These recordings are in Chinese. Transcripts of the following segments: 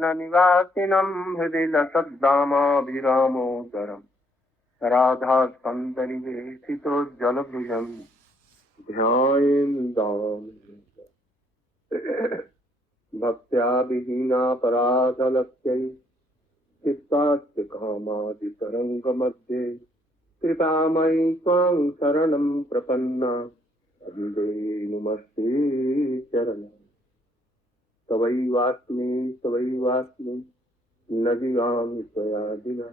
न निवासिनं हृदि लसद्दामाभिरामोदरम् राधास्कन्दनिवेशितोज्ज्वलभुजम् ध्यायेन्द्राम् भक्त्या विहीनापराधलक्ष्यै चित्तास्य कामादितरङ्गमध्ये कृपामयि त्वां शरणं प्रपन्ना वन्दे नमस्ते चरणम् तवैवास्मि न जिगामि त्वया विना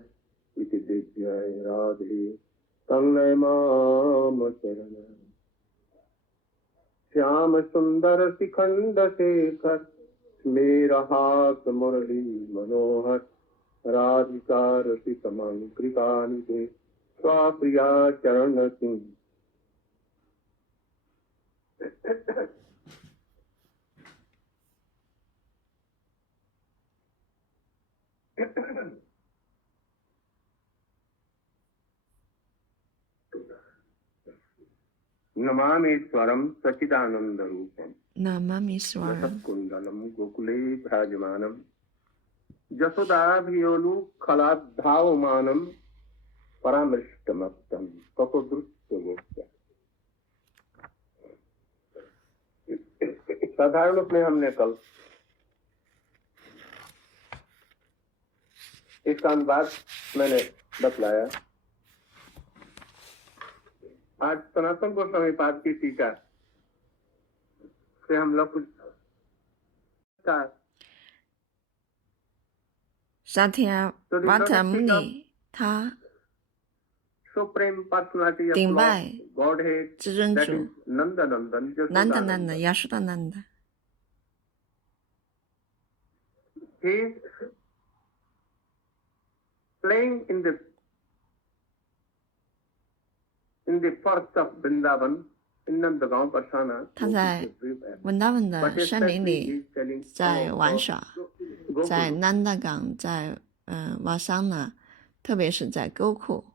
इति दिव्याय राधे तन्नय माम शरणम् श्याम सुंदर शिखंड शेखर स्मेरहास मुरली मनोहर राधिका रसिकमं कृपानिधे स्वाप्रिया चरण सिंह नमामीश्वरं सच्चिदानंदरूपम् Namamishwaram कुंडलम गोकुले भ्राजमानम जसोदाभियोलुखलाद्धावमानम परामृष्टमत्तम कपोदृष्टगोप्य। साधारण रूप में हमने कल इसका अनुवाद मैंने बतलाया। आज सनातन गोस्वामी पाद की टीका से हम लोग कुछ 沙田瓦塔姆尼他 Supreme Personality of 顶 God, 拜 Godhead, 至尊 that 主 is Nandanandan, Nandananda Jasodananda. Yashodananda He is playing in the forest of Vrindavan, in Nandagaon, Parsana. 他在温达文 But 的山林 especially he 里 is telling 在 about 玩耍，在 Gokul. 南达港，在瓦桑纳，特别是在沟库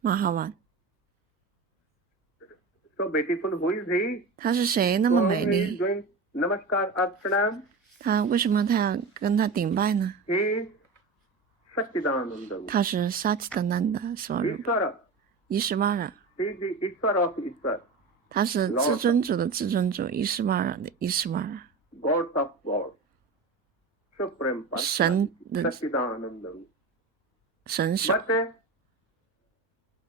马哈湾。 So beautiful, who is he? 他是谁？那么 So 美 he is 丽， doing Namaskar Arpanam. 他为什么他要跟他顶拜呢？ He is Satchidananda. 他是萨奇德南的所入 Ishvara. 伊什瓦尔， He is the Ishvara of Ishvara. 他是至尊主的至尊主，伊什瓦尔的伊什瓦尔， Gods of God. Supreme 神 Personality. 的 Satchidananda. 神手。 But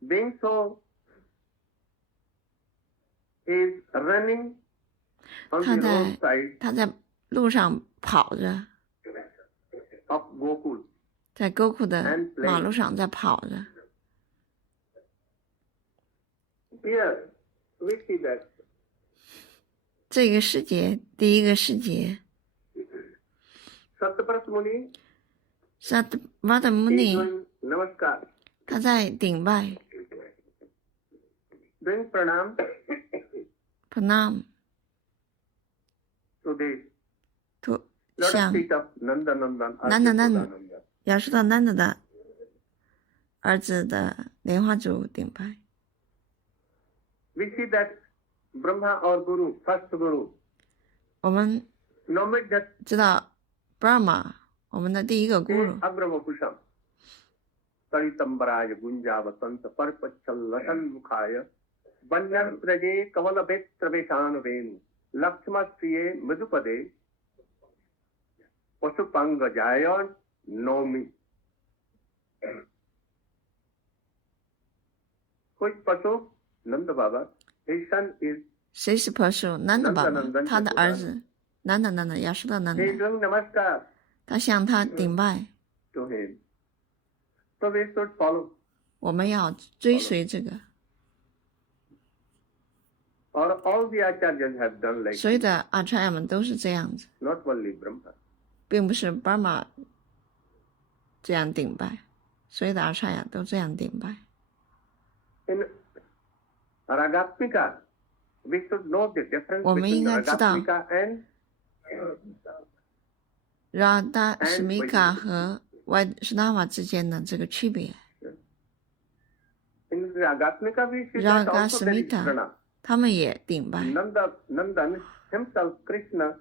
being so, he is running on 他 the 在 roadside 他在路上跑着， of Gokul. 在沟库的马路上在跑着。 Here we see that 这个世节，第一个世节， Satyabrat Muni 萨德瓦德姆 is 尼 doing Namaskar, 他在顶拜 doing Pranam Pranam to the 图 lotus 向 feet of Nandanandan. or Nandananda. Jasodananda. 亚述达南的儿子的莲花主顶拜。 We see that Brahma or Guru, first Guru, 我们 Nomad that 知道 Brahma 我们的第一个 is guru Agramapusham. Taritambaraya Gunjavasanta Parpachallatan Mukhaya Banyan Praje Kavalabhetravesan Venu Lakshma Striye Madhupade Pasupanga Jayan Nomi. Which Pasu? Nanda Baba. His son is 谁是 Pasu 南的爸爸 Nandananda 他的儿子南的南的亚述的南 he is 的 doing Namaskar 他向他顶拜 to him. So we should follow. 我们要追随这个 All the acharyas have done like 所有的阿查亚们都是这样子 not only Brahma. 并不是 Brahma 这样顶拜所有的阿查亚都这样顶拜 In Ragatmika, we should know the difference 我们 between 应该知道 Ragatmika and 拉达史密卡和外施纳瓦之间的这个区别 in Ragatmika we see that Raga also there is Smita. prana. 他们也顶拜 Nandan himself, Krishna,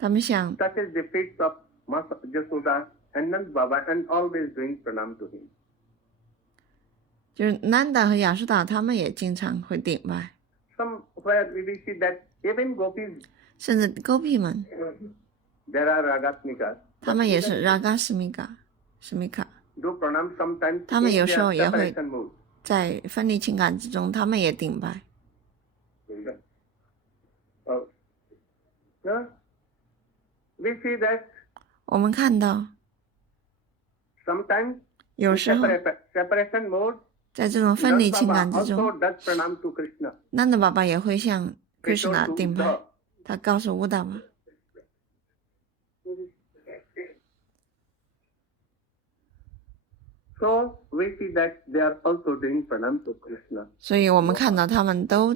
他们像 touches the feet of Mata Jasoda and Nand Baba and always doing pranam to him. 就是南达和雅舒达，他们也经常会顶拜， Somewhere we will see that even gopis, 甚至狗屁们， there are ragatmikas, 他们也是 raga smika do pranam sometimes 他们 in 有时候 their 也会 separation mood. 在分离情感之中，他们也顶拜。 Yeah. We see that 我们看到 sometimes 有 in 时候 separation mode, 在这种分离 Nand 情 Baba 感之 also 中， does pranam to Krishna. 南达爸爸也会向 He Krishna told to 顶拜 Uddhava.，他告诉乌达玛， So we see that they are also doing pranam to Krishna. 所以我们看到他们都会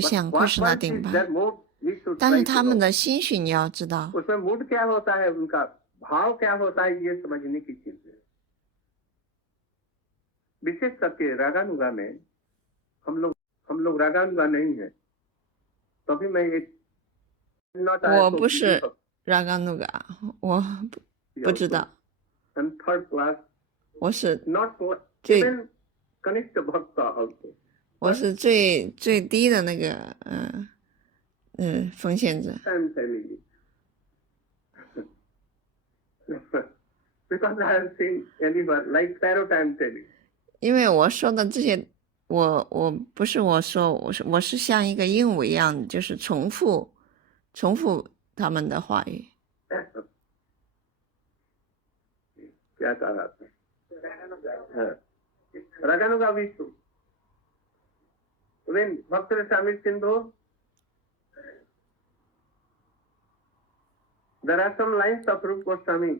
But 向 what Krishna is 顶 their 拜， mood? We should 但 try 是 to 他们 know. 的心绪你要知道， उसमें मूड क्या होता है उनका भाव क्या होता है ये समझने की चीज है। विशेष करके रागानुगा में हम लोग रागानुगा नहीं है, तभी मैं एक not 我不是 raga nuga， 我不知道， and third class 我是 not 最 even कनिष्ठ भक्त also. 我是最低的那个奉献者， I'm telling you. Because I have seen anywhere like parrot I'm telling. 因为我说的这些，我不是我说，我是像一个鹦鹉一样，就是重复他们的话语。 क्या कह रहा था? रागानुगा Vishnu when Bhakti Rasamrita Sindhu, there are some lines of Rupa Goswami.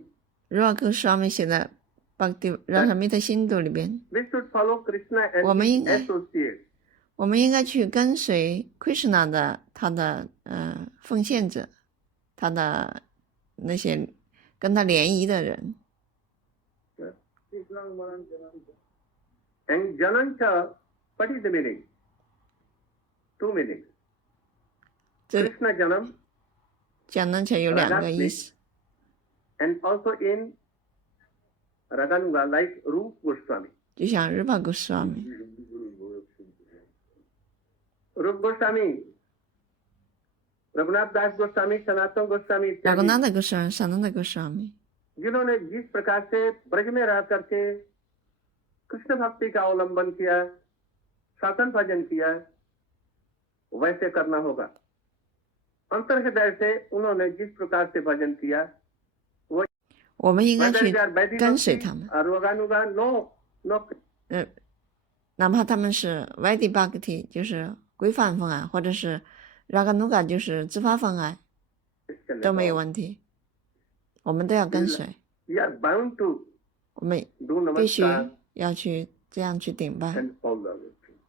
若格swami 写的《Bhakti Rasamrita Sindhu》里边， We should follow Krishna and 我们 his 应该 associates. 我们应该去跟随 Krishna 的他的奉献者，他的那些跟他联谊的人。 And Janancha, what is the meaning? Two meanings. 这 Krishna Janam 讲呢前有两个意思， and also in Raganuga like Rupa Goswami. 就像 Rupa Goswami， Rupa Goswami, Raghunath Das Goswami, Sanatana Goswami इत्यादि Raghunatha Goswami, Sananda Goswami， जिन्होंने जिस प्रकार से ब्रज में रह करके कृष्ण भक्ति का अवलंबन किया, शासन भजन किया, वैसे करना होगा। अंतर हृदय से उन्होंने जिस प्रकार से भजन किया, 我们应该 whether 去 they are Vaidhi 跟随 Bhakti 他们， or Raganuga, no, 哪怕他们是 Vaidhi Bhakti， 就是规范奉爱，或者是 Raganuga 就是自发奉爱，都没有问题，我们都要跟随， We are bound to 我们 do 必须 namaskar 要去这样去顶拜。 and all the other things.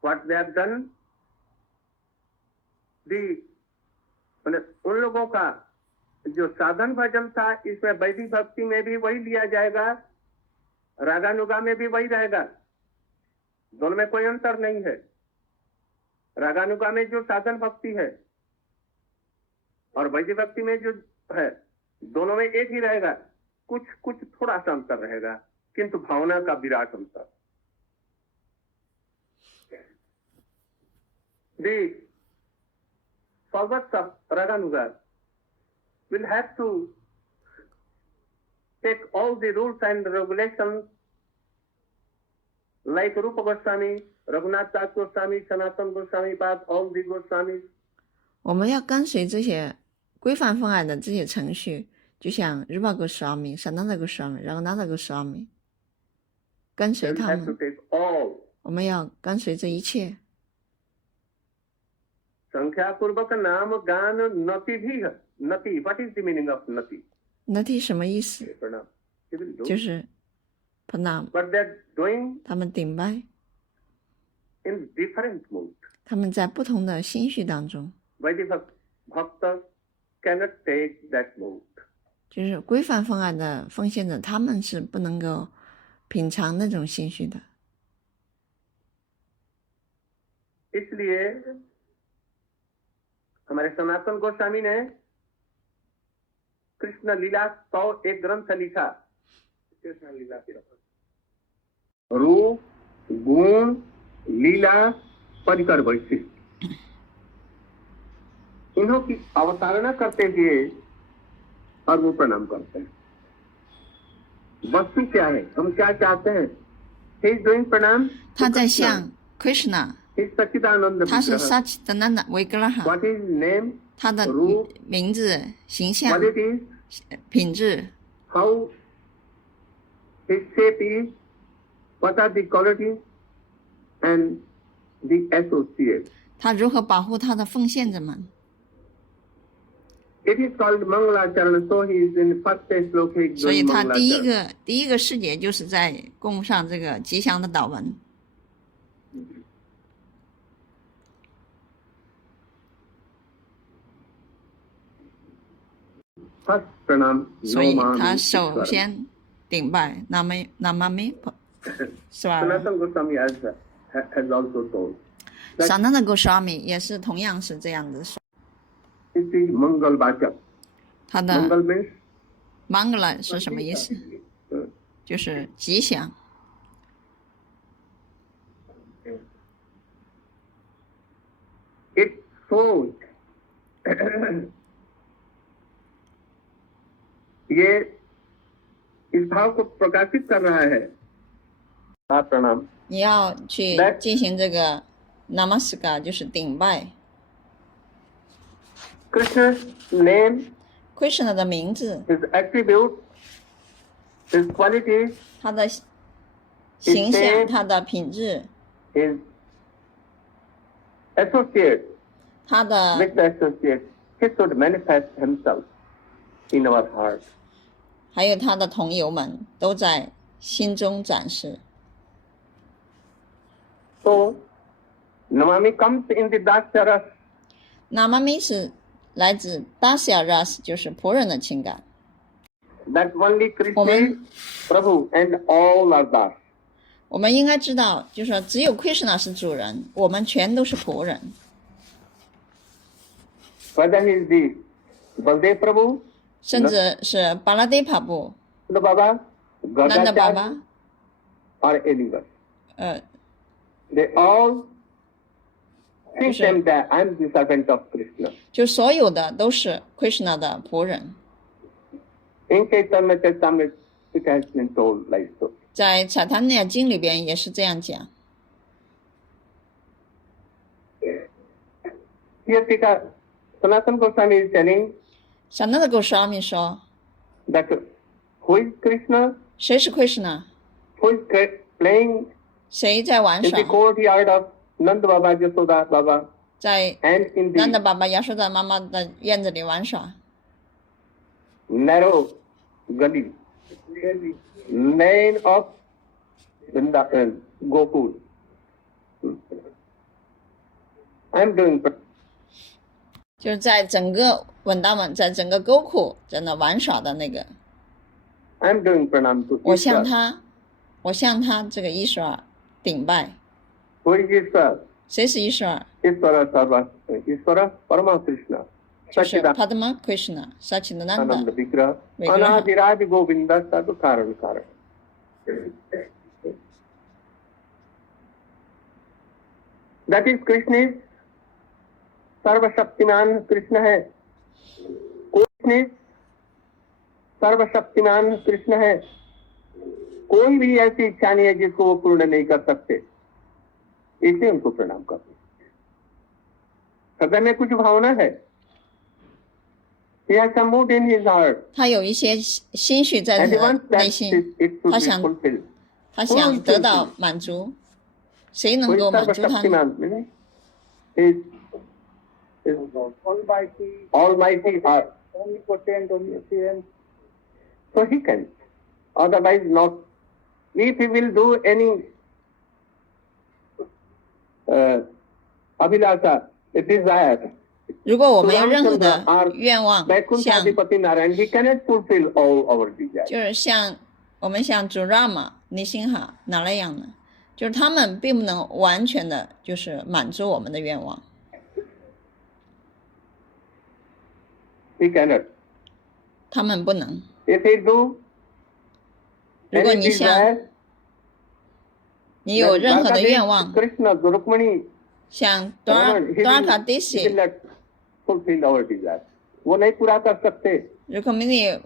What they have done, उन लोगों का जो साधन भजन था, इसमें वैदिक भक्ति में भी वही लिया जाएगा, रागानुगा में भी वही रहेगा, दोनों में कोई अंतर नहीं है। रागानुगा में जो साधन भक्ति है और वैदिक भक्ति में जो है, दोनों में एक ही रहेगा, कुछ थोड़ा सा अंतर रहेगा, किंतु भावना का विराट अंतर। The followers of Raganuga will have to take all the rules and regulations like Rupa Goswami, Raghunath Das Goswami, Sanatana Goswami, all the Goswamis. 我们要跟随这些规范奉爱的这些程序，就像 Rupa Goswami、Sananda Goswami、Raghunatha Goswami， 跟随 They will 他 have to 们， take all. 我们要跟随这一切。 संख्या पूर्वक नाम गान नति भी है। नति, what is the meaning of nati? 那题什么意思？ Pranam. They will do. 就是 Pranam， But they're doing 他们顶拜， in different mood. 他们在不同的心绪当中， Vaidhi Bhakta cannot take that mood. 就是规范奉爱的奉献者，他们是不能够品尝那种心绪的。 इसलिए हमारे सनातन गोस्वामी ने कृष्ण लीला 100 एक ग्रंथ लिखा, कृष्ण लीला की रूप गुण लीला परिकर वैशिष्ट, इन्हों की अवतारणा करते हुए और वो प्रणाम करते हैं। वस्तु क्या है, हम क्या चाहते हैं? He is doing pranam 他 to 在 Krishna. 向 Krishna， He is Sachidananda 他是 Vigraha. Satchitananda Vigraha， What is his name? 他的 Roop, 名字、形象 what、it is, 品质， how his shape is, what are the qualities and the associates. 他如何保护他的奉献者们。 It is called Mangalacharana, so he is in first sloka he is 所以 doing 他第一 Mangalacharana. 个第一个世节就是在供上这个吉祥的祷文。 First pranam 所以他 Nomami 首 Ishvaram. 先顶拜Namami Svaram。 Sanatana Goswami has also told that 萨那的 Goswami 也是同样是这样子说， it is Mangal Vachak. 他的 Mangal means Mangala 是什么意思？就是吉祥。 it shows ये इस भाव को प्रकाशित कर रहा है। प्रणाम 你要去 That- 进行这个 Namaskar， 就是顶拜 Krishna's name, Krishna 的名字， his attributes, his qualities, 他的形象， name- 他的品质， his associates, 他的 with the associates, he should manifest himself in our heart. 还有他的同友们都在心中展示。 So, Namami comes in the Dasya Ras. Namami 是来自 Dasya Ras， 就是仆人的情感。 That only Krishna, 我们- Prabhu and all are Das. 我们应该知道，就是说只有 Krishna 是主人，我们全都是仆人。 Whether he is the Baldev Prabhu, 甚至是 Baladev 部、 Nanda Baba, Nanda Gardacharya, Baba， or anyone. 呃， They all think Yes, them that I'm the servant of Krishna. 就所有的都是 Krishna 的仆人。 In Chaitanya Charitamrita, it has been told like so. 在《彩坛念经》里边也是这样讲。 Here Tika Sanatana Goswami is telling Sanatana Goswami 说， that who is Krishna, 谁是 Krishna？ who is playing 谁在玩 in 耍 the？ courtyard of Nanda Baba, Jasoda Baba, 在 and in Nanda the Baba 亚说达妈妈的院子里玩耍。 narrow gully, lane of Gokul. I'm doing 就是在整个稳达们，在整个沟库在那玩耍的那个， I'm doing pranam to 我向 Ishwar. 他这个伊舍尔顶拜。 Who is Ishwar? 谁是伊舍尔？ Ishwara Sarva, Ishwara Parama Krishna. 就是 Sachidananda Padma Krishna Satchidananda Vigraha. Vigraha. Anadiradi Govinda Sadhu Karan Karan. That is Krishna is सर्वशक्तिमान कृष्ण है। कृष्ण सर्वशक्तिमान कृष्ण है, कोई भी ऐसी इच्छा नहीं है जिसको वो पूर्ण नहीं कर सकते, इसलिए उनको प्रणाम करते। हृदय में कुछ भावना है, he has some mood in his heart 他有一些心绪在 and 他 he 的 wants 内 that 心， it should 他 be 想 fulfilled. 他想得到满足，谁能 Who is 够满足他呢？ सर्वशक्तिमान? Is Almighty heart, omnipotent, omniscient. So he can. Otherwise not. If he will do any abhilasha, a desire, 如果我们有任何 to 的 Ramchandra or 愿望，像 Vaikuntha Narayan, he cannot fulfill all our desires. 就是像我们像主 Rama、尼辛哈哪来样呢？就是他们并不能完全的，就是满足我们的愿望。he cannot. 他们不能。 If he do 如果 any 你想 desire, 你有 then 任何的 Radha 愿望， Krishna, Rukmani, 像 Raman, he will Dwarkadisi not fulfill our desire. वो नहीं पूरा कर सकते. Rukmini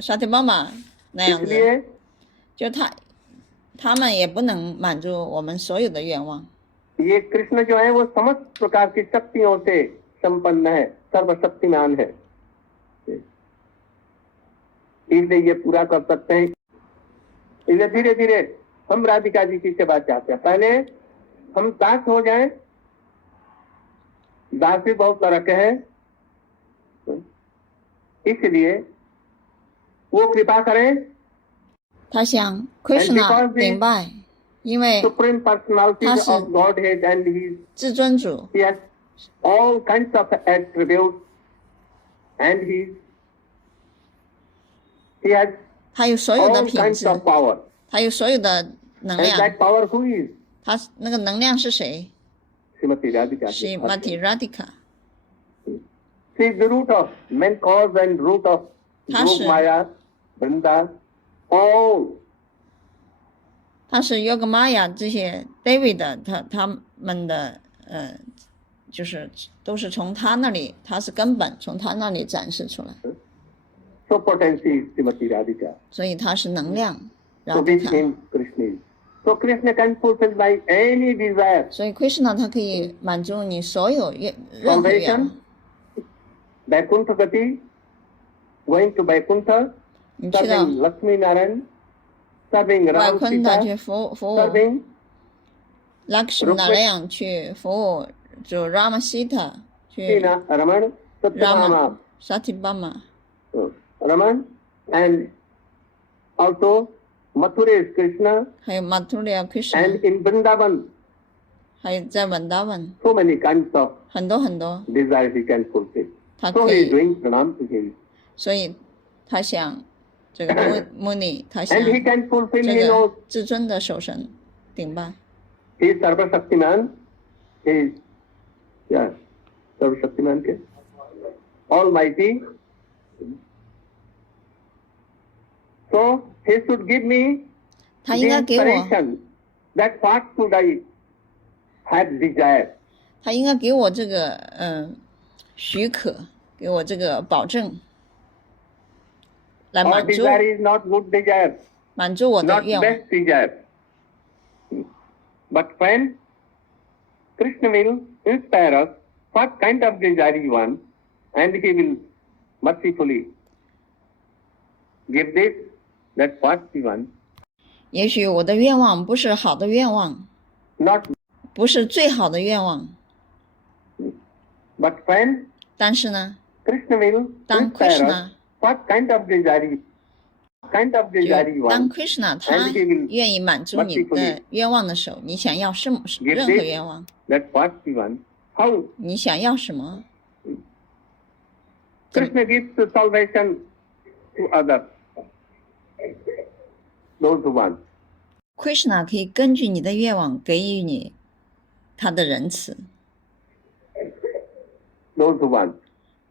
Satyabhama 那样子， इसलिए 就他们也不能满足我们所有的愿望。 ये कृष्ण जो है वो समस्त प्रकार की शक्तियों से संपन्न है, सर्वशक्तिमान है, इसलिए ये पूरा कर सकते हैं. इसलिए धीरे धीरे हम राधिका जी की सेवा चाहते हैं. पहले हम दास हो जाएं. दास भी बहुत तरह के हैं, इसलिए वो कृपा करें. 他向 Krishna 顶拜，因为 Supreme personalities他是 of Godhead and He 至尊主， has all kinds of attributes and He has 他有所有的 all 品 kinds 质， of power. 他有所有的能 And 量。 that power who is? 他那个能量是谁？ Srimati Radhika. 是 Mati Radhika， She is the root of main cause and root of 她是 Dhruv Maya, Vrinda, all. 他是 Yogamaya 这些 David 他们的就是都是从他那里，他是根本，从他那里展示出来， So potency is Srimati Radhika. 所以他是能量 So with Radhika。 him Krishna is. So Krishna can fulfill by any desire. 所以 Krishna 他可以满足你所有任何愿望 Salvation,。Vaikuntha Gati, going to Vaikuntha, 你去到 serving Lakshmi Narayan, serving 外 Ram 昆的 Sita, 去服务 serving Lakshmi Narayan 去服务就 Ramasita 去 Sina, Raman, Satyabhama, Satyabhama， Raman, and also Mathura is Krishna, 还有 Mathura and Krishna， in Vrindavan, 还有在文达文 so many kinds of 很多很多， desires he can fulfill. 他 So 可 he is 以， doing pranam to him. 所以他想这个Muni，他想 And he can fulfill, 这 he 个 knows, 至尊的手神顶拜。 he is Sarva Shaktiman, he is, yeah, Sarva Shaktiman, ke? Almighty. So he should give me 他 the 应该给我， inspiration that what should I have desire. 他应该给我这个许可，给我这个保证，来 Our 满足 desire is not good desire, 满足我的 not 愿望。 best desire. But when Krishna will inspire us, what kind of desire you want, and he will mercifully give this, that what we want, 也许我的愿望不是好的愿望， not, 不是最好的愿望， but when 但是呢， Krishna will 当 inspire us, Krishna what kind of desire you want, 当 Krishna 他 and he will 愿意满足你的愿望的时候，你想要什么？ give 任何 this, 愿望， that what we want. How 你想要什么？ Krishna gives the salvation to others, those who want. Krishna 可以根据你的愿望给予你他的仁慈， Those who want.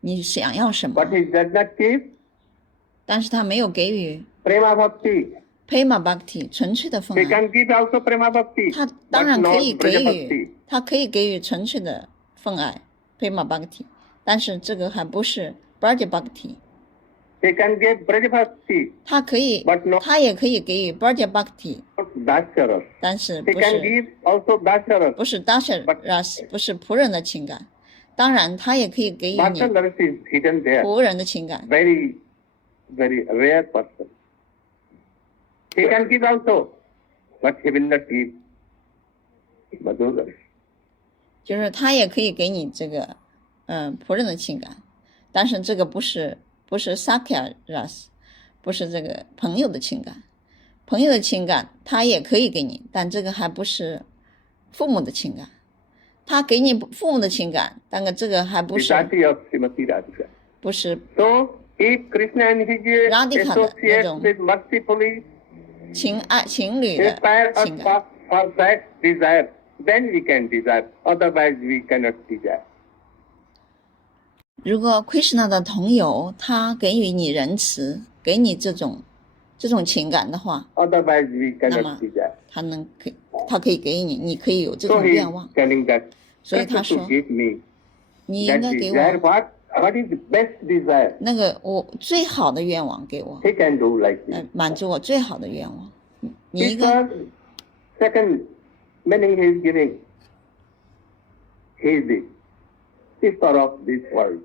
你想要什么 But？he does not give 但是他没有给予 prema bhakti. Prema Bhakti 纯粹的奉 He 爱， can give also prema bhakti, 他 but 当然可 not 以给 braja 予 bhakti.，他可以给予纯粹的奉爱 Prema Bhakti，但是这个还不是 Braja Bhakti， He can give braja bhakti, 他可以 but not 他也可以给予 Braja Bhakti， dasharas. 但是 He 不 can 是 give also dasharas. 不是 Dasharas， 不是仆人的情感，当然他也可以给予你 Dasharas is hidden there. 仆人的情感， Very, very rare person. He can give also, but he will not give Madhuras. 就是他也可以给你这个仆人的情感，但是这个不是 Sakya Ras， 不是这个朋友的情感，朋友的情感他也可以给你，但这个还不是父母的情感，他给你父母的情感，但是这个还不是 Vishati of Srimati Radhika. 不是 So, if Krishna and his Radhika 的 associates 那种 with mercifully 情侣的 inspire us 情感， for that desire, then we can desire. Otherwise, we cannot desire. 如果 Krishna 的同游他给予你仁慈，给你这种情感的话， otherwise we 那 cannot 么 see that. 他可以给你，你可以有这 So 种 he 愿望 is。telling that 所以他 Krishna 说 to give me 你应 that 该给 desire. 我 What is the best desire? 那个我最好的愿望给我， He can do like this. 满足我最好的愿望。你 This 一个 was second meaning he is giving. He is the keeper of this world.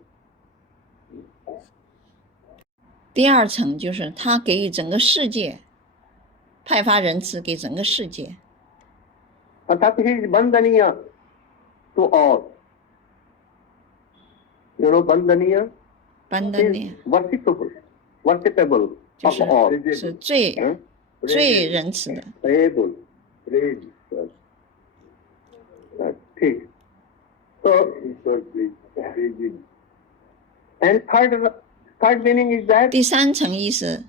第二层就是他给予整个世界，派发仁慈给整个世界。 अर्थात he is bandaniya to all. You know bandaniya? 班 He 德涅 is worshipable 就 of 是 all. 是最 Hmm? 最仁慈的。 Prayable. Praise. ठीक. So, and third meaning is that 第三层意思，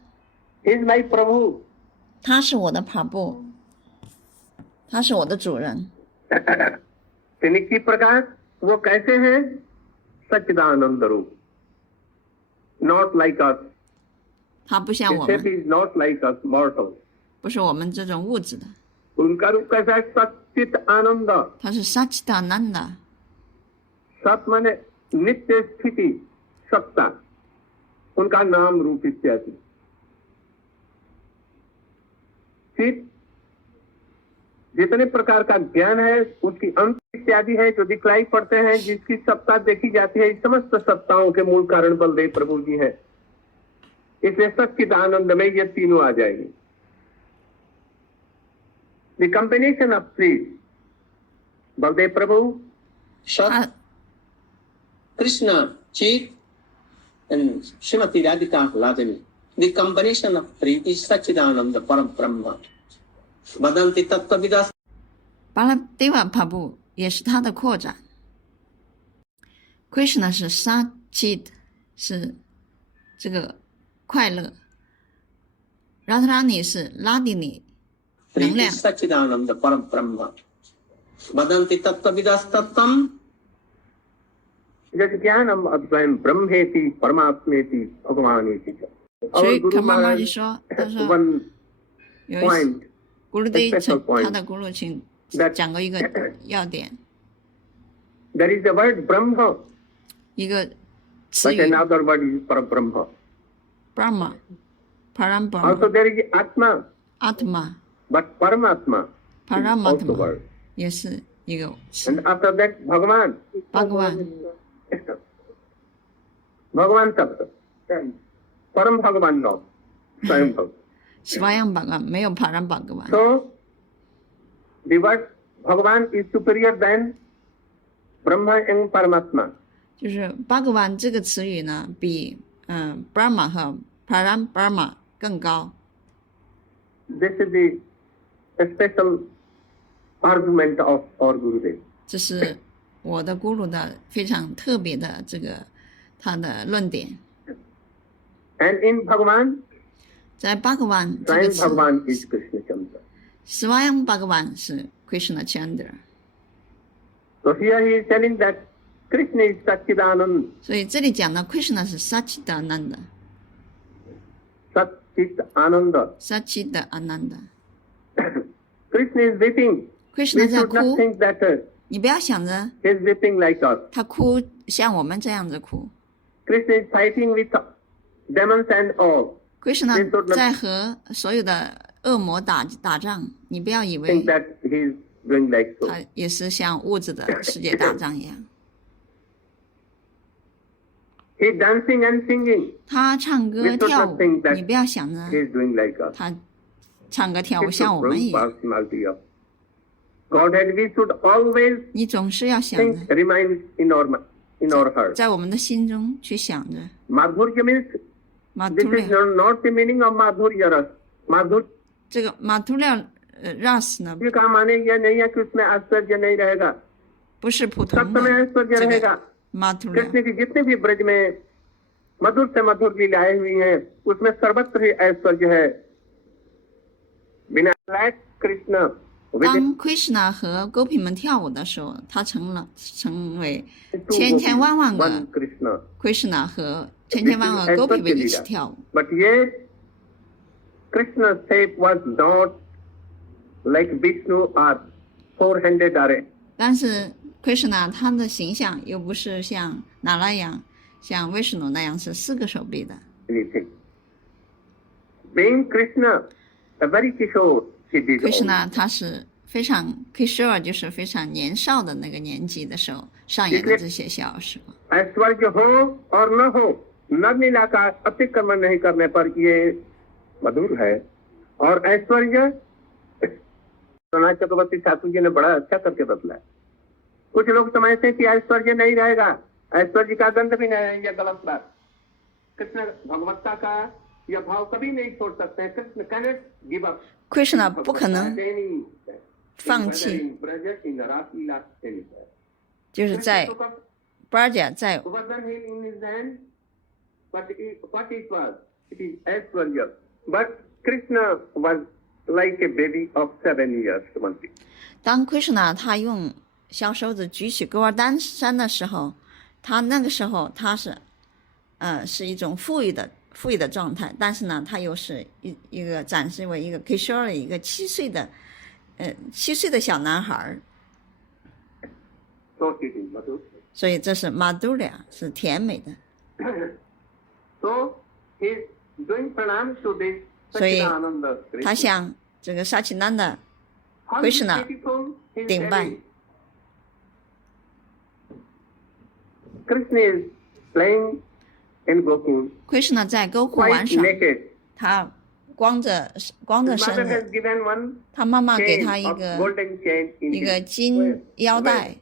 he is my Prabhu. 他是我的帕布，他是我的主人。 निकी प्रकाश वो कैसे हैं? सच्चिदानंद रूप. Not like us. 他不像我 Except 们， he is not like us mortals. 不是我们这种物质的， उनका रूप कैसा है? सच्चित आनंद. 他是萨奇达南的， सत माने नित्य स्थिति सत्ता. उनका नाम रूप इत्यादि. चित जितने प्रकार का ज्ञान है उसकी अंत इत्यादि है जो दिखलाई पड़ते हैं, जिसकी सत्ता देखी जाती है, समस्त सत्ताओं के मूल कारण बलदेव प्रभु जी है. इसलिए सच्चित आनंद में ये तीनों आ जाएंगे. The combination of three, Baldev Prabhu, Sat, 他 Krishna, Chit, and Srimati Radhika Ladini. The combination of three is Sachidananda Param Brahma. Vadanti Tattvavidas. 巴拉德瓦帕布也是他的扩展。Krishna 是萨奇，是这个快乐。Radharani 是拉蒂尼， Three 能量。 is Sachidananda Param Brahma. Vadanti Tattvavidas Tattam. जैसे ज्ञानम अद्वयम ब्रह्मेति परमात्मेति भगवानेति. 所以 और 他 गुरु 妈妈 महाराज 就说，他说 one 有一次 point 咕噜的 special point 他的咕噜请 that 讲过一个要点， there is a word Brahma, 一个词 but 语 another word is Parabrahma. Brahma、Param Also Brahma、 there is Atma, Atma、 but Paramatma is also Paramatma word. 也是一个词。 And after that Bhagavan. Bhagavan भगवान शब्द परम भगवान नो स्वयं भगवान. Swayam Bhagavan 没有 Param Bhagavan， So the word Bhagavan is superior than Brahma and Paramatma. 就是 Bhagavan 这个词语呢，比Brahma 和 Param Brahma 更高。 This is the special argument of our Gurudev. 这是我的咕噜的非常特别的这个他的论点。 And in Bhagavan, 在 Bhagavan 这个 Swayam 词 Bhagavan is Krishna Chandra. Swayam Bhagavan 是 Krishna Chandra， So here he is telling that Krishna is Satchidanand, 所以这里讲到 Krishna 是 Satchidananda， Satchit Ananda. Satchidananda。 Krishna is weeping. Krishna We 在 should not 哭， think that 你不要想着 he is weeping like us. 他哭像我们这样子哭。 Krishna is fighting with demons and all. Krishna 在和所有的恶魔打仗，你不要以 Think 为 that he is doing like so. 他也是像物质的世界打仗一样。 He is dancing and singing. 他唱歌 We should 跳 not 舞 think，that 你不要想着 He is doing like us. 他唱歌跳舞 He 像 should 我们 bring 一样， personality of Godhead. We should always 你总是要想 think, 着 remain in our heart. 在我们的心中去想着。 Madhurya means 马 this 图 is 廖 not the meaning of Madhurya ras. Madhurya 这个马图廖ras 呢， का माने यह नहीं है कि उसमें ऐश्वर्य नहीं रहेगा. 不是普通 सब में 的 ऐश्वर्य 这 रहेगा. 个马图廖， कृष्ण की जितने भी ब्रज में मधुर से मधुर लीलाएं हुई हैं, उसमें सर्वत्र ही ऐश्वर्य है. बिना लायक कृष्ण 当 Krishna 和 Gopi 们跳舞的时候，他成为千千万万个 one Krishna. Krishna 和千千万万个 Gopi 们一起跳舞。 But yet, Krishna's shape was not like Vishnu or four-handed array. 但是 Krishna 他的形象又不是像哪拉扬、像 Vishnu 那样是4个手臂的。 Anything. Being Krishna, a very Kishore, he did all. Krishna 他是非常 Kishore 就是非常年少的那个年纪的时候上演的这些小时候。 ऐश्वर्य हो और न हो, नर लीला का अतिक्रमण नहीं करने पर ये मधुर है। और ऐश्वर्य सोनाथ चक्रवर्ती ठाकुर जी ने बड़ा अच्छा करके बदला। कुछ लोग समझते हैं कि ऐश्वर्य नहीं रहेगा, ऐश्वर्य का गंध भी नहीं रहेगा, गलत बात। कृष्ण भगवत्ता का यह भाव कभी नहीं छोड़ सकते हैं। Krishna cannot give up. Krishna 不可能放弃，就是在 Braja 在 But Krishna was like a baby of 7 years. 当 Krishna 他用小手指举起戈尔丹山的时候，他那个时候他是是一种富裕的状态，但是呢，他又是一个展示为一个 Kishore 一个7岁的小男孩，所以这是 Madhurya 是甜美的。所以他向这个沙奇南的 Krishna 顶拜。 Krishna is playing in Gokul. Krishna 在沟库 Quite 玩耍， naked. 他光着 His 身 mother 子， has given one 他妈妈给 chain 他一 of 个 golden chain in 一个 his 金腰带，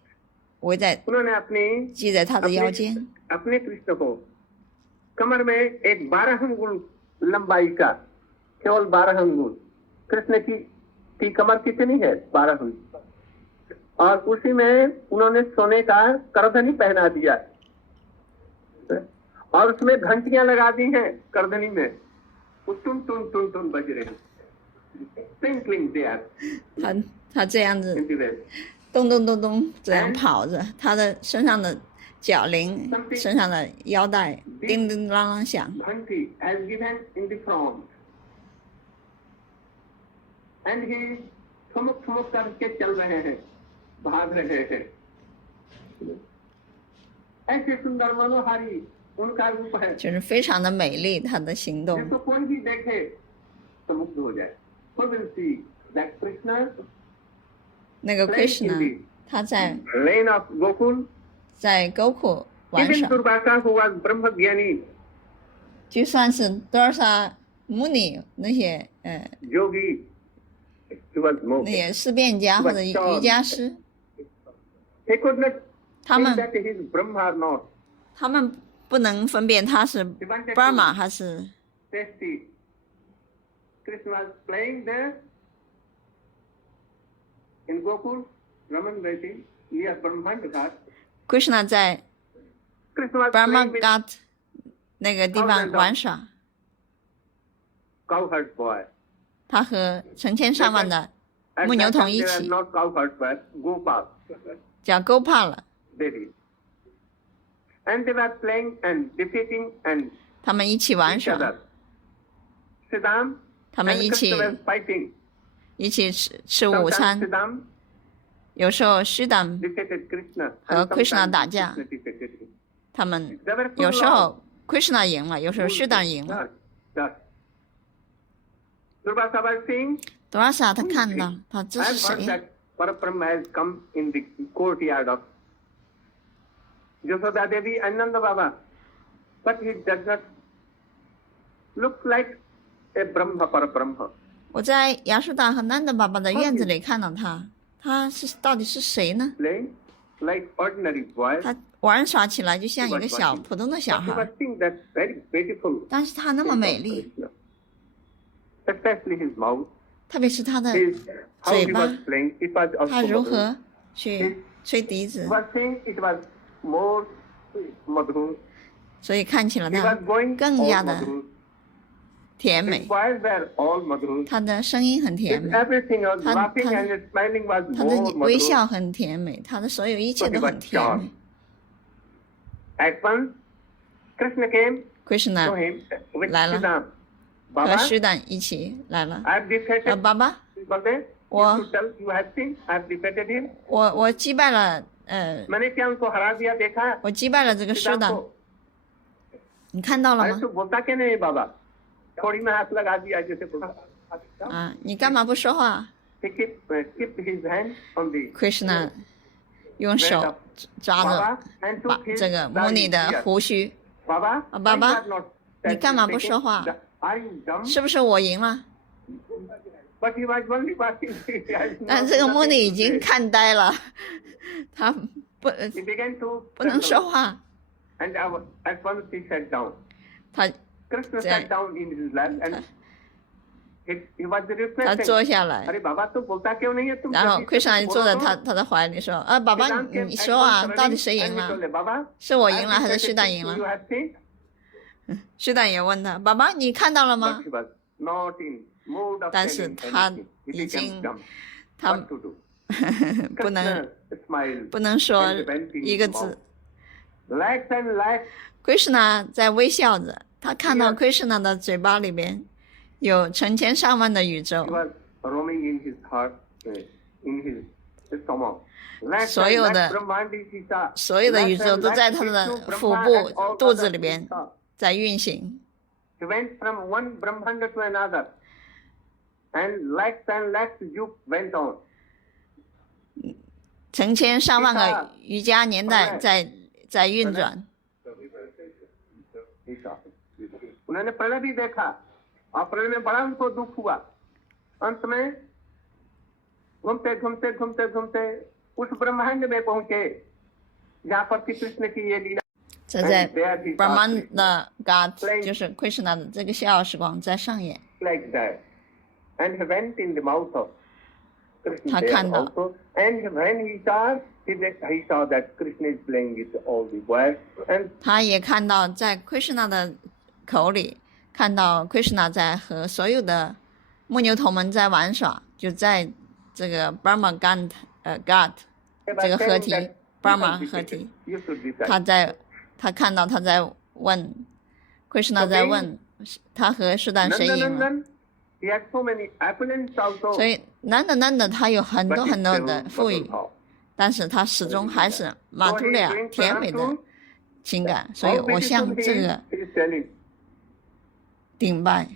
围在 उन्होंने अपनी 系在他的腰间。 अपने कृष्ण को कमर में एक 12 अंगुल लंबाई का केवल 12 अंगुल कृष्ण की कमर कितनी है 12 अंगुल और उसी में उन्होंने सोने का करधनी पहना दिया और उसमें घंटियां लगा दी हैं करधनी में वो टुन टुन टुन टुन बज रहे हैं twinkling there 他这样子 in the way. 咚咚咚咚这样跑着，他的身上的脚铃、身上的腰带叮叮啷啷响。 Ghanti has given in the front and he ठुमक ठुमक करके चल रहे हैं भाग रहे हैं ऐसे सुंदर मनोहारी उनका रूप है 就是非常的美丽，他的行动。 जिसको कोई भी देखे तो मुग्ध हो जाए Who will see that Krishna 那个 Krishna 他在 lane of Gokul 在沟库玩 even 耍， Durvasa who was Brahmagyani 就算是多尔萨穆尼那些yogi he was 那 monk 些思辨家或者瑜伽师， he could not 他 think 们 that he is Brahma or not 他们不能分辨他是 he wanted 巴 to 马还是 tasty. Krishna was playing there in Gokul, Raman waiting, near Brahmanda Ghat. Krishna 在 Krishna was 巴马 playing with Ghat 那个地方玩耍， cowherd boy. 他和成千上万的 At 牧牛 that 童 time 一 they were 起 not cowherd boy, Gopal, 叫 Gopal， Devi. And they were playing and defeating and 他们一起玩 each 耍， other. Siddham 他 and 们一起 Krishna were fighting. 一起吃午 Sometimes 餐， Siddham 有时候 Shidam defeated Krishna. 和 and Krishna sometimes 打架， Krishna defeated him. 他们 They were 有 full 时 of 候 Krishna 赢了，有时候 Shidam 赢了。 Yes. Durvasa was saying, 多尔萨他看到他这 I 是 have 谁 heard that Parabrahma has come in the courtyard of Yashoda Devi and Nanda Baba, but he does not look like a Brahma Parabrahma. 我在亚述达和南德爸爸的院子里看到他，他是到底是谁呢？ Playing like ordinary boy. 他玩耍起来就像一个普通的小 But he 孩 was，seeing that very beautiful. 但是他那么美丽， Especially his mouth, 特别是他的 his how 嘴 he 巴， was playing. It was 他 also 如 madhur. 何去吹笛子 He，was saying it was more madhur. 所以看起来 He 他 was going 更 all 加的 madhur. 甜 His 美， voice were all madhur. 他的声音很甜 His 美， everything was 他 laughing 他 and smiling was 他的 more 微 madhur. 笑很甜美，他的所有一切都很甜美。 At once, Krishna came to Krishna him with 来了， Sridham. 和 Baba, 须旦一起来了。 I have defeated 爸爸， Baldev. You 我 should tell you have seen. I have defeated him. 我击败了मैंने क्या उनको हरा दिया देखा? 我击败了这个须 Sridham 旦， को. 你看到了 अरे 吗？ तू बोलता क्या नहीं बाबा? थोड़ी में हाथ लगा दिया जैसे बोला. 啊，你干嘛不说话 He kept his hand on the ？Krishna 用手抓着 Baba and 把 took his 这个穆尼的 beard. 胡须， Baba, Baba, why you are not 你干嘛不说话？ Are you dumb? 是不是我赢了？ But he was only watching. 但这个穆尼已经看呆了，他不 He began to 不能 tremble. 说话， And at once he sat down. 他 Krishna Then- sat down in his lap and he was 他 reflecting. 坐下来， अरे बाबा तो बोलता क्यों नहीं है तुम? 然后 जल्दी से Krishna 就 बोलो 坐在 तो. 他的怀里说：“啊，爸爸， Sridham 你 came 你 at 说 once 啊， running 到底谁 and 赢 he 了？ told him, Baba, 是我 I 赢了还是 defeated 须旦 him. 赢 You 了 have seen?？” 须旦也问他：“爸爸，你看到了 But 吗 he was not in mood of 但是 telling 他 anything. He 已 became 经 dumb. 他 What to do? 不能 Krishna smiled 不能说 and went in 一个 his 字 mouth. Lakhs and lakhs. Krishna 在微笑着，他看到 Krishna 的嘴巴里边有成千上万的宇 He 宙， was roaming in his heart, in his stomach. Lakhs 所 and 有 lakhs 的 Brahmandi he saw. 所有的 Lakhs 宇宙 and 都 lakhs 在他的 Vishnu, 腹 Brahma 部 and all 肚子 others 里 he 边 saw. 在运行。 He went from one Brahmanda to another. And lakhs you went on. 成千上万个瑜伽年代在运转， He saw. उन्होंने प्रलय भी देखा और प्रलय में बड़ा उनको दुख हुआ. अंत में घूमते घूमते घूमते घूमते उस ब्रह्मांड में पहुंचे जहाँ पर श्री कृष्ण की ये लीला. 这在 Brahman 的 God 就是 Krishna 的这个逍遥时光在上演。 Like that. And he went in the mouth of Krishna 他 there 看到 also. And when he saw that Krishna is playing with all the boys. And 他也看到在 Krishna 的口里，看到 Krishna 在和所有的牧牛童们在玩耍，就在这个 Brahma God 这个合体 Brahma 合体， you should decide. 他看到他在问 Krishna 在问他和释旦谁赢了， Nandanandan, he had so many opulence also. 所以难得他有很 But 多 he 很多 still 的富裕， wasn't all. 但是他始终还是马 So 图 he 里亚 brings 甜美的 Parantu, 情感，所以 all 我 beautiful 向这 he 个 is telling. 顶拜。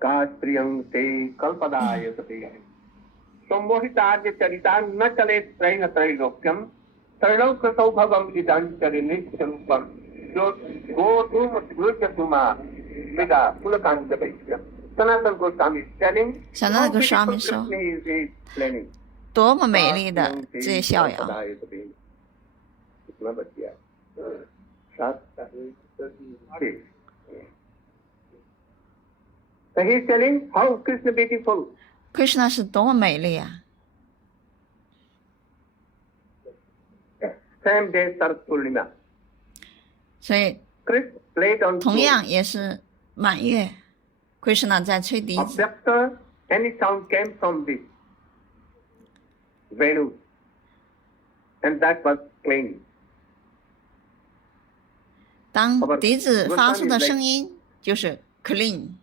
कास्त्रियं ते कल्पदायते सम्मोहितार्य चरिता न चले त्रैन त्रैलोक्यम त्रैलोक्य सौभगम इदांचरि नित्यरूपम जो गोधूम द्विज तुमा विदा पुलकांत वैश्य सनातन Goswami telling Sanatana Goswami说 Krishna is planning 多么美丽的这些逍遥！ कितना बच गया 7 So he is telling how Krishna beautiful. Krishna 是多么美丽啊！ Same day Sar Purnima. 所以 Krishna played on 同样也是满月，Krishna 在吹笛子， After any sound came from this Venu, and that was playing. 当笛子发出的声音就是 clean。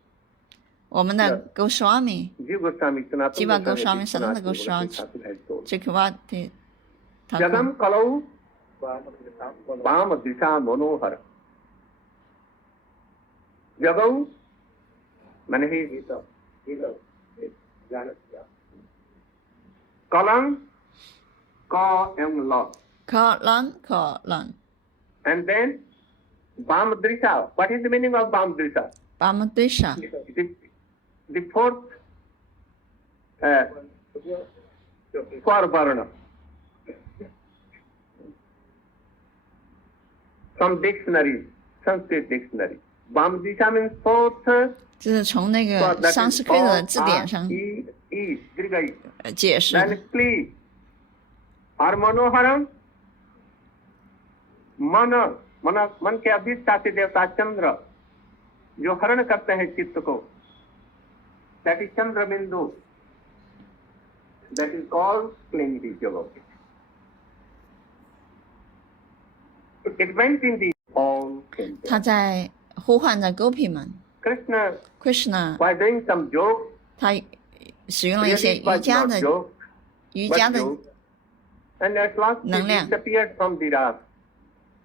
我们的 Goswami Jiva Goswami, Jiva Sanatana Goswami, Goswami, Sanatana Goswami, Thakur has told. Chakravarti Jagam Thakur Kalau Bam Disha Manohar. Jagam मैंने ही Kalam Ka and Law. Kalan And then Bam Drisha. What is the meaning of Bam Drisha? Bamadisha The fourth for Varna. From dictionary, Sanskrit dictionary. Bam Disha means fourth. 这是从那个 that is Sanskrit 的字典上 E, Dirghai. 解释 Then 的。 Kli. और मनोहरम मन के अभिष्टाती देवता चंद्र जो हरण करते हैं चित्त को that is Chandrabindu. That is called plenty yoga. It went in the all 他在呼唤着 Gopi 们 Krishna ，Krishna was doing some joke. 他使用了一些 Really, it was 瑜伽 not 的 joke, 瑜 but 伽的， joke. And at last he 能量。 disappeared from the ras.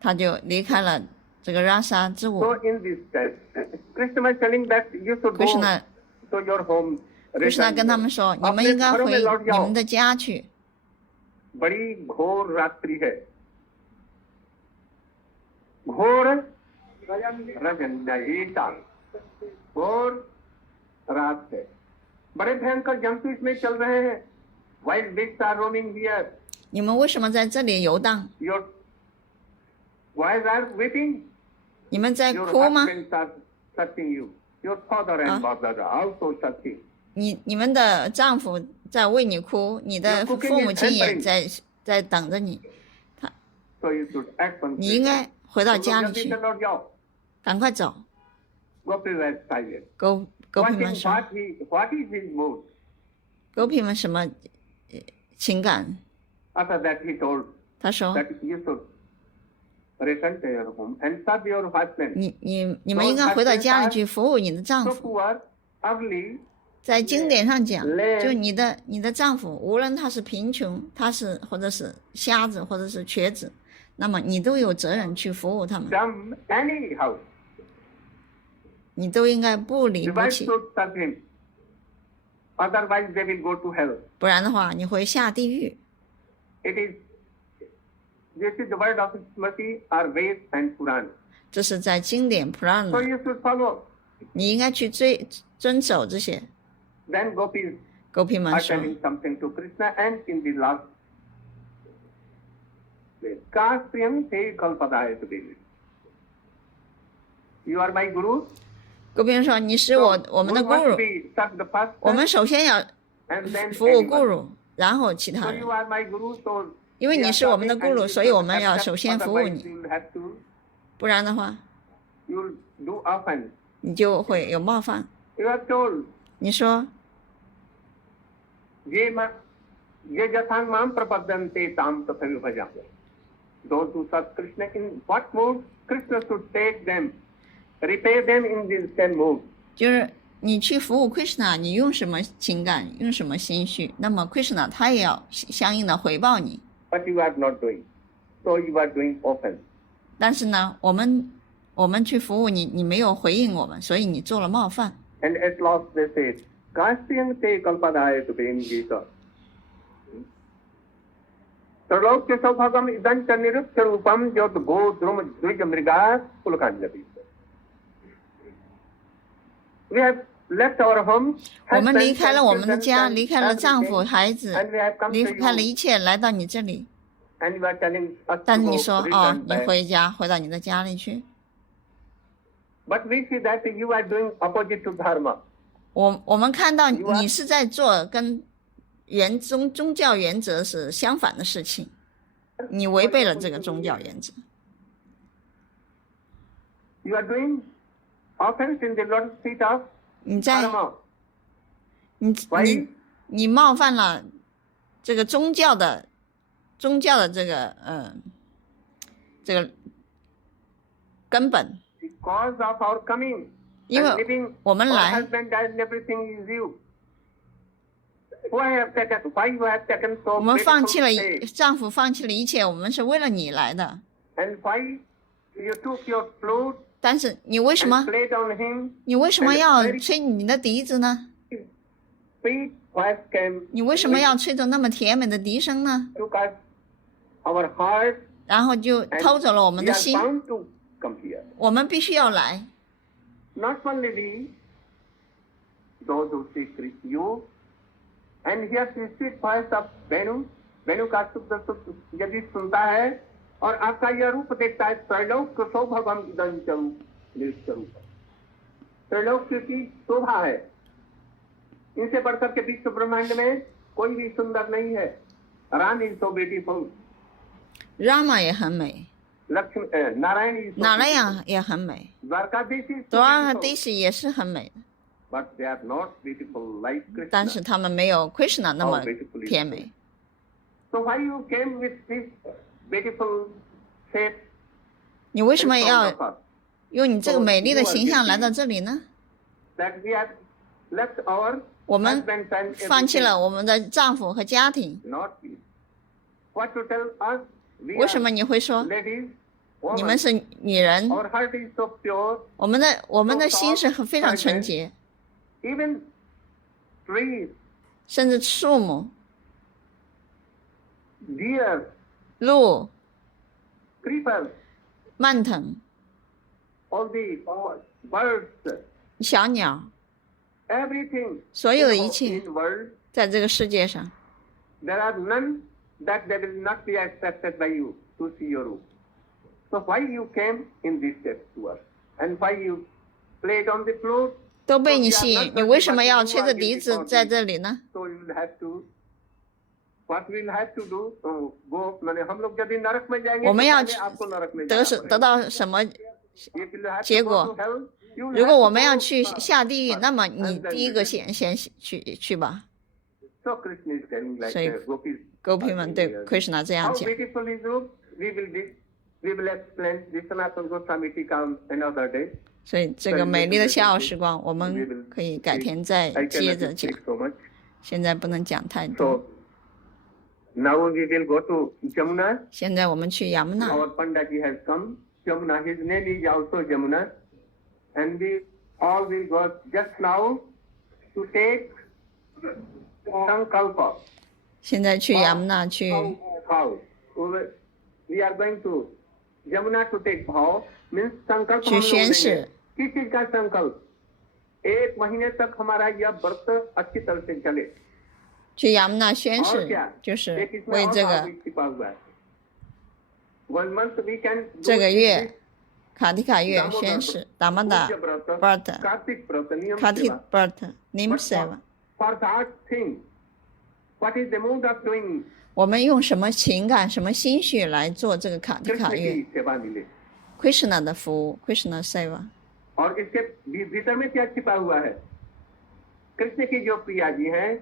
他就离开了这个 Rasa 之舞。 So in this test, Krishna was telling that you should go Krishna to your home. Krishna 跟他们说，你们应该回你们的家去。 बड़ी घोर रात्रि है, घोर रजनीता, घोर रात है, बड़े भयंकर जंतु इसमें चल रहे हैं. Wild beasts are roaming here. 你们为什么在这里游荡？ Your wives are weeping. 你们在 Your 哭吗？ husbands are searching you. Your father and mother are also searching. 你们的丈夫在为你哭，你的父母亲也在等着你。 So you should act on 你应 this. 该回到家里 जल्दी 去， चलो जाओ. 赶快走。 Gopi was silent. Gopi 们 Watching 说 what is his mood. ，Gopi 们什么情感？ After that he told 他说 that you should return to your home and serve your husband. 你们应该回到家里去服务你的丈 So 夫。 poor, ugly, 在经典上讲， Lame 就你的丈夫，无论他是贫穷，或者是瞎子，或者是瘸子，那么你都有责任去服务他们， dumb, anyhow. 你都应该不离 The 不 wife 弃， should serve him. Otherwise they will go to hell. 不然的话你会下地狱。 It is, this is the word of Smriti or Ved and Puran. 这是在经典 Puran So 里， you should follow. 你应该去遵守这些。 Then gopis Gopi 们 are 说， telling something to Krishna and in the last Kastriyam te kalpadaya to Devi. You are my guru. Gopi 们说你是我们的 Guru must guru， be served first 我们首先要 and then 服务 anyone. guru，然后其他 So 人 you。are my guru, so 因为 we 你 are 是我们的 serving and guru， you 所以我们 should 要 accept, 首先服务 otherwise 你， you will have to, 不然的话 you will do offense. 你就会有冒犯。 You are told, 你说 ये जथांग माम प्रपद्यन्ते ताम तथैव भजामि. Those who serve Krishna in what mood? Krishna should take them, repay them in the same mood. 就是你去服务 Krishna，你用什么情感，用什么心绪，那么 Krishna 他也要相应的回报你。 But you are not doing. So you are doing offense. 但是呢，我们去服务你，你没有回应我们，所以你做了冒犯。 And at last they say, Kastyam te kalpadaya tu Gita. Sarlokya saubhagam idan cha nirupya rupam jot go drum dvij mriga pulkanjabi. We have left our home. 我们离开了我们的家，离开了丈夫、孩子， And we have come 离 to 开了 you. 一切，来到你这里。 And you are telling us 但 to 是你 go 说 return 你 back. 回家，回到你的家里去。 But we see that you are doing opposite to dharma. 我们看到 You are- 你是在做跟宗教原则是相反的事情，你违背了这个宗教原则。 You are doing offense in the Lord's feet of 你在 dharma. 你你冒犯了这个宗教的这个这个根本， Cause of our coming 因 and 为 living, 我们 our 来， husband and everything is you. Why you have taken so 我们 great 放弃了 stay? 丈夫，放弃了一切，我们是为了你来的。 And why you took your flute 但是你为什么 and played on him? 你为什么要吹你的笛子呢？ Sweet voice came, 你为什么要吹着那么甜美的笛声呢？ took us our heart, 然后就 and 偷走了我们 we 的 are 心， bound to come here. 我们必须要来。 Not only we, those who seek you, and here the sweet voice of वेणु का शुद्ध यदि सुनता है और आपका यह रूप देखता है त्रैलोक सौभागम निरुप त्रैलोक की शोभा है, इनसे बढ़कर के विश्व ब्रह्मांड में कोई भी सुंदर नहीं है. Ram is so beautiful, Rama 也很美， Lakshmi Narayan is 哪莱雅也很美， Dwarkadhish is 多尔哈迪西也是很美的。but they are not beautiful like 但 Krishna. 是他们没有 Krishna 那 How 么 beautiful is 甜 it? 美。 So why you came with this beautiful shape 你为什么 in front 要 of us? 用你这个美丽的形象来到这里呢？ That we have left our 我们 husbands and 放弃 everything. 了我们的丈夫和家庭， Not we. What to tell us? We 为什么 are 你会说 ladies, 你们 women. 是女人？ Our heart is so pure. 我们的心是非常纯洁， Even trees, 甚至树木、 deer, 鹿、 creepers, 蔓藤、 all the birds, 小鸟， everything 所有的一切 in world, 在这个世界上， there are none that they will not be accepted by you to see your room. So why you came in this step to us? And why you played on the flute? 都被你吸引。你为什么要吹着笛子在这里呢？ So you will have to, what we will have to do? Go, माने हम लोग जब नरक में जाएंगे, 我们要 तो पहले आपको नरक में 得 जाना पड़ेगा. 得到什么 If you have to 结 go 果 to hell, you will 如果 have 我 to 们要 go 去 first. 下地狱，那么 And 你 then 第一 you 个 will. 先去吧。 So Krishna is telling like 所以 gopis. 狗皮们对 Krishna 这样 How 讲。 beautiful is Rup? We will explain this Sanatana Goswami Tikam another day. 所以这个美丽的笑傲时光，我们可以改天再 I 接 cannot 着讲， speak so much. 现在不能讲太多。 So now we will go to Jamuna. 现在我们去雅木纳， Our Pandaji has come. Jamuna, his name is also Jamuna. And we all will go just now to take Sankalpa. 现在去雅木纳去 How? We are going to Jamuna to take vow. Means संकल्प 去 हम लोग 宣 लेंगे 誓， किस चीज का संकल्प 1 महीने तक हमारा यह व्रत अच्छी तरह से चले 去雅木纳宣 और 誓 क्या 就是 एक इसमें 为 और 这 भाव 个 भी छिपा हुआ है 1 month we can do 这个 this 月卡提卡月宣誓，达玛达 पूज्य व्रत Bart कार्तिक व्रत नियम 卡提 सेवा Bart Nim But Seva， for that thing what is the mode of doing 我们用什么情感、什么心绪来做这个卡提 कृष्ण 卡月 की सेवा मिले Krishna 的服务 Krishna Seva。 और इसके भीतर में क्या छिपा हुआ है कृष्ण की जो प्रिया जी हैं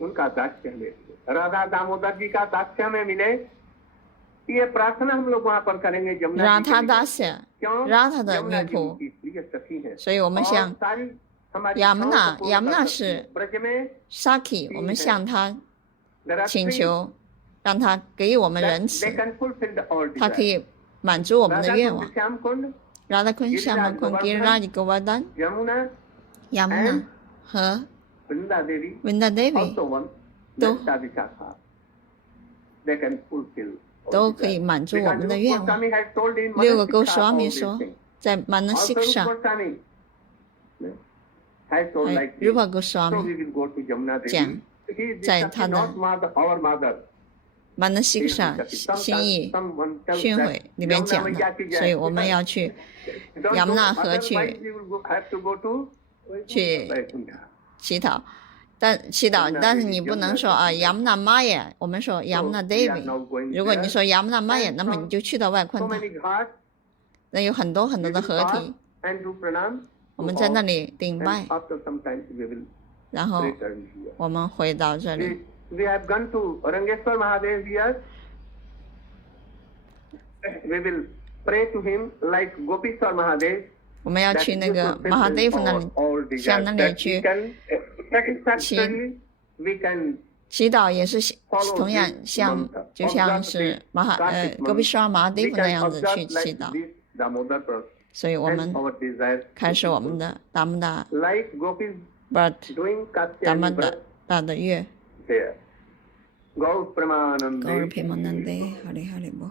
उनका दास्य हमें राधा दामोदर जी का दास्य हमें मिले ये प्रार्थना हम लोग वहाँ पर करेंगे जमुना 让 जी 他 के 达 लिए। 夏 क्यों 让他的 जमुना 女 जी 仆， उनकी प्रिय सखी है 所以我们 और 向 सारी हमारी यामुना- इच्छाओं को पूर्ण यामुना कर 是 सकती है। ब्रज में Saki，我们向他 there are 请 three 求，让他给予我们 that 仁 they 慈， can fulfill the all 他可 desires. 以满足我们的 राधा 愿 कुंड, 望。 श्याम कुंड 拉达昆、夏曼昆、吉拉里格瓦丹、 यमुना 雅木纳和 वृंदा Devi Vinda Devi also one तो- Nanda Vichakha. They can fulfill all 都可以 desires. 满足我 Because 们的 Rupa 愿望。 Goswami has told in 六个 Manasiksha 勾说 all 明 these 说， things. 在曼能 Also 西 Rupa 上， Goswami has told 哎 like 如 this. 果勾说 So 明 we will go to Jamuna Devi. 讲 He is 在 the 他 Shakti, 的 not mother, our mother. 曼能西 He is the 上 Shakti. 心意 Someone tells 训 that 诲里面 Jamuna 讲 Maiya 的， ki 所以 jai. 我们要去 Don't 雅木 go, 纳河 otherwise 去 you will have to go to 去 Vaikuntha. 祈祷，但是你不能说啊雅木纳玛耶，我们说雅木纳 So we are Devi。 now going 如果你 there. 说雅木纳玛耶，那么你就去到外 So 昆塔， many ghats. 那有很多很 We 多的 will 合 pass 体， and do pranam. 我们在那里顶 And 拜， after some time we will 然后 return here. 我们回到这里。 We have gone to Rangeshwar Mahadev here. We will pray to him like Gopishwar Mahadev. 我们要 that 去那 you 个 fulfill 马哈德夫那 all- 里 all desires, 向那里 that we 去 can satisfactorily we can 祈祷，也是 follow 同样 this 像 mantra. 就像 Observe 是 this 戈壁沙马哈德 we 夫那 can 样子 observe 去 like 祈祷， this Damodar Prat 所以我 and 们 our desires 开始 to 我们的达木达 like Gopis Bart doing 达木 Katyayani 达 Vrat 大的月。 there. Gaur Pramanande. 高尔皮蒙南德，哈利哈利波。